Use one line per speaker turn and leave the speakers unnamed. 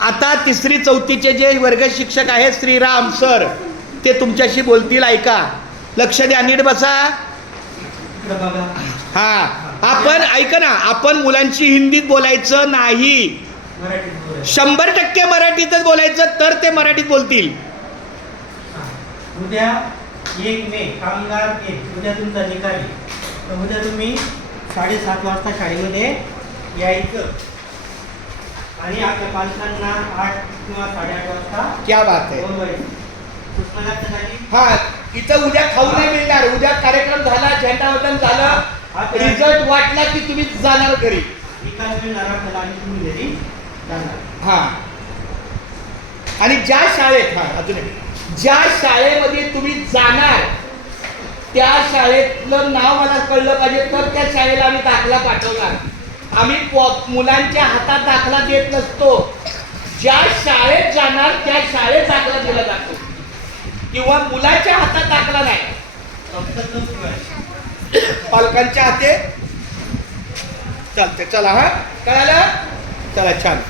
आता तिसरी चौथीचे जे वर्ग शिक्षक आहेत श्रीराम सर ते तुमच्याशी बोलतील ऐका. लक्ष द्या नीट बसा. हा आपण ऐका ना आपण मुलांशी हिंदीत बोलायचं नाही. शंभर टक्के मराठीतच बोलायचं तर ते मराठीत बोलतील.
उद्या एक मे कामगार एक उद्या तुमचा निकाल. तर उद्या तुम्ही साडेसात वाजता शाळेमध्ये यायचं. आणि आपल्या पालकांना आठ किंवा साडेआठ वाजता
क्या बात आहे हा इथं उद्या खाऊ नाही मिळणार. उद्या कार्यक्रम झाला झेंडावंदन झालं. रिझल्ट वाटला की तुम्ही जाणार घरी.
निकाल मिळणार आपल्याला आणि तुम्ही घरी जाणार.
हा. आणि ज्या शाळेत हा अजून. ज्या शाळेमध्ये तुम्ही जाणार त्या शाळेतलं नाव मला कळलं पाहिजे तर त्या शाळेला आम्ही दाखला पाठवणार. आम्ही मुलांच्या हातात दाखला देत नसतो. ज्या शाळेत जाणार त्या शाळेत दाखला दिला जातो. किंवा मुलाच्या हातात दाखला नाही. पालकांच्या हाते. चालते चला हा. कळालं? चला छान.